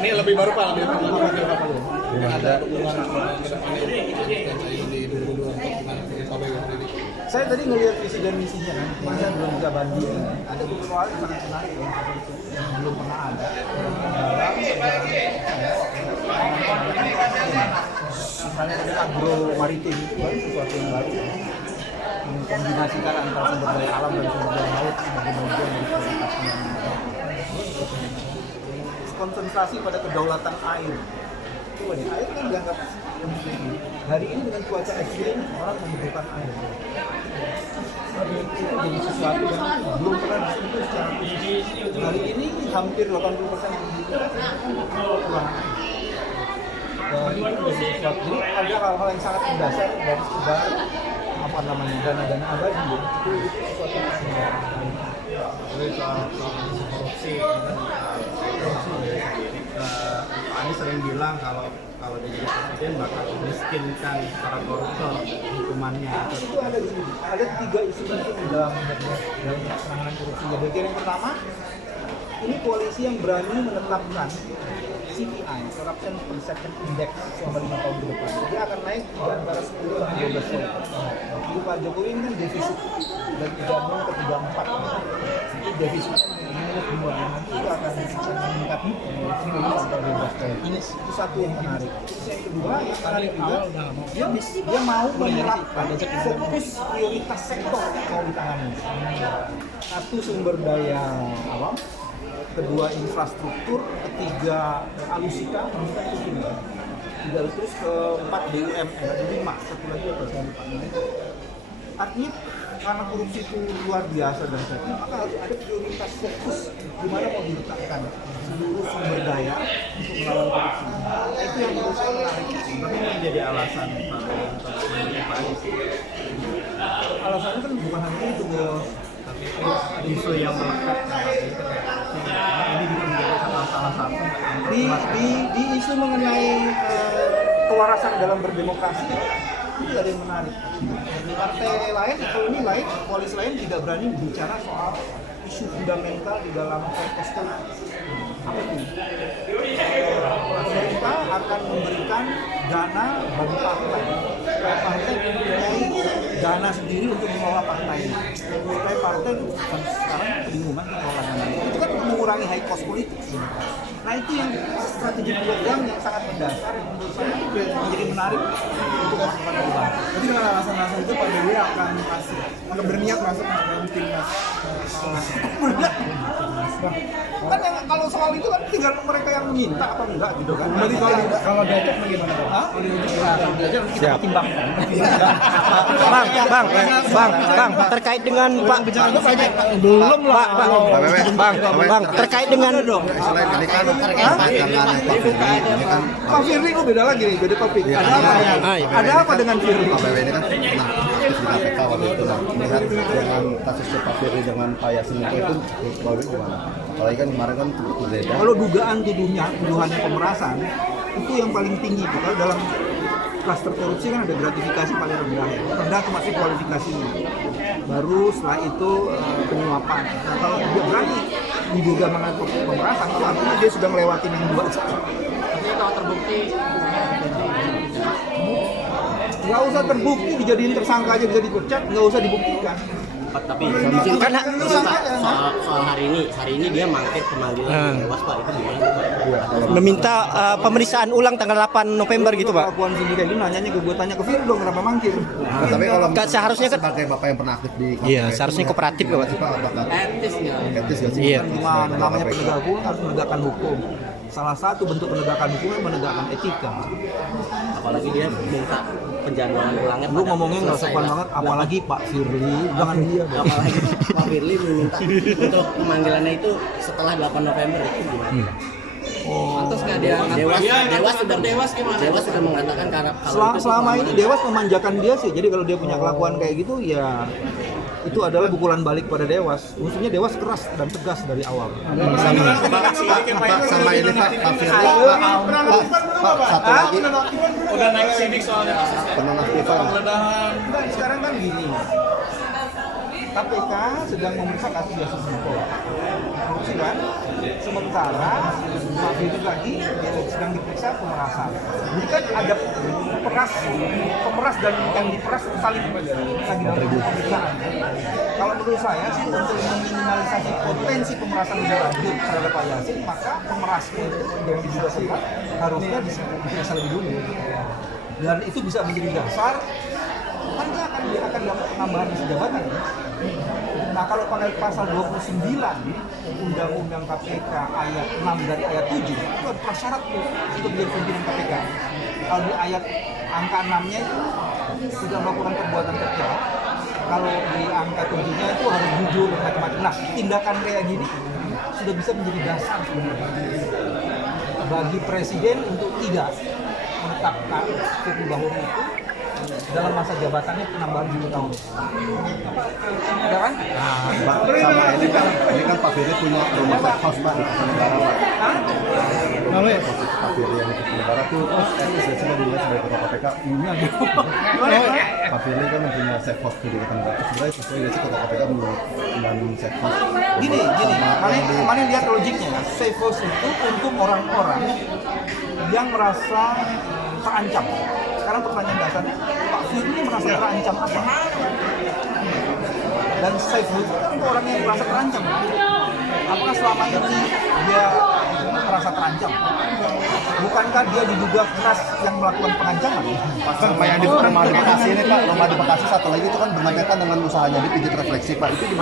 Ini lebih baru Pak, ada saya tadi ngelihat visi dan misinya kan, masa belum bisa banding. Ada beberapa hal yang sangat menarik ya, yang belum pernah ada dalam misalnya ada agro maritim itu kan sesuatu yang baru, mengkombinasikan antara sumber daya alam dan sumber daya laut sebagai bagian dari kualitas pembangunan. Konsentrasi pada kedaulatan air. Coba nih, air kan dianggap penting. Hari ini dengan cuaca ekstrim orang membutuhkan air. Itu jadi sesuatu yang belum pernah disentuh secara khusus. Hari ini hampir 80% penduduk kurang air. Dan itu jadi sesuatu. Jadi ada hal-hal yang sangat mendasar dari sekedar dana-dana abadi. Itu sesuatu yang sangat korupsi. Anies sering bilang kalau dia jadi presiden bakal miskinkan para koruptor hukumannya. Itu ada di sini. Ada 3 isu penting dalam penanganan korupsi. Bagian yang pertama, ini koalisi yang berani menetapkan CPI, Corruption Perception Index, selama 5 tahun ke depan. Dia akan naik antara 10 dan 12 poin. Jadi Pak Jokowi ini kan defisit dari 30 ke 34. Itu defisit menurut dua nanti itu akan meningkat 10 sampai 12 poin. Itu satu yang menarik. Terus yang kedua, yang menarik juga, dia mau menerapkan fokus prioritas sektor yang mau ditangani. Satu, sumber daya alam, kedua infrastruktur, ketiga alusista, tiga terus keempat BUMN, ada 5, satu lagi apa saya lupa. Artinya karena korupsi itu luar biasa dan sebagainya, maka harus ada prioritas fokus di mana mau diletakkan seluruh sumber daya untuk melawan korupsi. Nah, itu yang menurut saya menarik. Tapi ini menjadi alasan Pak Anies. Alasannya kan bukan hanya itu, Bos. Tapi isu yang melekat ini juga menjadi salah satu di isu mengenai kewarasan dalam berdemokrasi itu ada yang menarik. Partai lain, ekonomi lain, koalisi lain tidak berani bicara soal isu fundamental di dalam konteks politik. Apa itu? Pemerintah akan memberikan dana bagi partai supaya partai mempunyai dana sendiri untuk mengelola partai. Supaya partai itu sekarang kebingungan mengelola dana. Itu kan mengurangi high cost politik. Nah itu yang strategi program yang sangat mendasar yang menurut saya itu menjadi menarik untuk melakukan perubahan. Jadi dengan alasan-alasan itu Pak Jokowi akan berniat masuk dalam timnas. Kan yang kalau soal itu kan tinggal mereka yang meminta apa enggak gitu kan. Jadi kalau diajak bagaimana Pak? Kalau diajak kita pertimbangkan. Bang, terkait dengan Pak belum lah. Bang, terkait dengan Selain ini kan terkait dengan ini kan Pak Firly kok beda lagi nih, beda topik. Ada apa dengan Firly? Pak BW ini kan pernah aktif di KPK waktu itu. Nah, melihat dengan kasus Pak Firly dengan Pak Yasin itu, Pak BW gimana? Apalagi kan kemarin kan berbeda. Kalau tuduhannya pemerasan itu yang paling tinggi. Kalau dalam klaster korupsi kan ada gratifikasi paling rendah ya. Rendah itu masih kualifikasinya. Baru setelah itu penyuapan. Nah, kalau dia berani diduga mengatur pemerasan itu artinya dia sudah melewati yang dua. Artinya kalau terbukti nggak usah terbukti, dijadiin tersangka aja bisa dipecat, nggak usah dibuktikan. tapi Kan soal hari ini dia mangkir pemanggilan Dewas Pak, itu gimana? Meminta pemeriksaan ulang tanggal 8 November gitu Pak. Kelakuan sini kayak gini nanyanya gue tanya ke Fir dong kenapa mangkir. Nah, tapi kalau Seharusnya kan sebagai bapak yang pernah aktif di iya, seharusnya kooperatif ya Pak. etis nggak? Etis nggak sih? Iya. Gimana namanya penegak hukum harus menegakkan hukum. Salah satu bentuk penegakan hukum adalah menegakkan etika. Apalagi dia minta penjadwalan ulangnya. Lu ngomongnya nggak sopan banget, apalagi Pak Firly, jangan dia. Apalagi Pak Firly meminta untuk pemanggilannya itu setelah 8 November itu gimana? Pantas nggak dia Dewas sudah mengatakan karena Selama ini Dewas memanjakan dia sih. Jadi kalau dia punya kelakuan kayak gitu ya itu adalah pukulan balik pada Dewas. Maksudnya Dewas keras dan tegas dari awal. Sama ini Pak Firly, Pak apa Pak? satu lagi Penonaktifan belum? Udah naik sidik soalnya. penonaktifan. Penggeledahan. Enggak, sekarang kan gini. KPK sedang memeriksa kasus Yassin Limpo. Korupsi kan? Sementara Pak Firly lagi sedang diperiksa pemerasan. Jadi kan ada pemeras dan yang diperas saling lagi dalam pemeriksaan. Kalau menurut saya sih untuk meminimalisasi potensi pemerasan lebih lanjut terhadap Pak Yassin, maka pemerasnya itu yang diduga kuat harusnya diperiksa lebih dulu. Dan itu bisa menjadi dasar kan dia akan dapat penambahan masa jabatan. Nah, kalau pada pasal 29 Undang-Undang KPK ayat 6 dari ayat 7 itu ada prasyarat tuh untuk menjadi pimpinan KPK. Kalau di ayat angka 6-nya itu sudah melakukan perbuatan tercela. Kalau di angka 7-nya itu harus jujur dan macam-macam. Nah, tindakan kayak gini sudah bisa menjadi dasar sebenarnya bagi presiden untuk tidak menetapkan Firly Bahuri itu dalam masa jabatannya penambahan 10 tahun. Ada kan? Nah, sama ini kan Pak Firly punya rumah safe house Pak di Negara Pak. Pak Firly yang di Negara tuh saya sudah dilihat sebagai ketua KPK. Pak Firly kan punya safe house di Negara. Sebenarnya sesuai dengan ketua KPK membangun safe house. Gini, mana lihat logiknya ya. Safe house itu untuk orang-orang yang merasa terancam. Sekarang pertanyaan dasarnya, Pak Firly merasa terancam apa? Dan safe house itu kan orang yang merasa terancam. Apakah selama ini dia merasa terancam? Bukankah dia diduga keras yang melakukan pengancaman? Pak yang di rumah di Bekasi ini Pak, rumah di Bekasi satu lagi itu kan berkaitan dengan usahanya di pijat refleksi Pak. Itu gimana?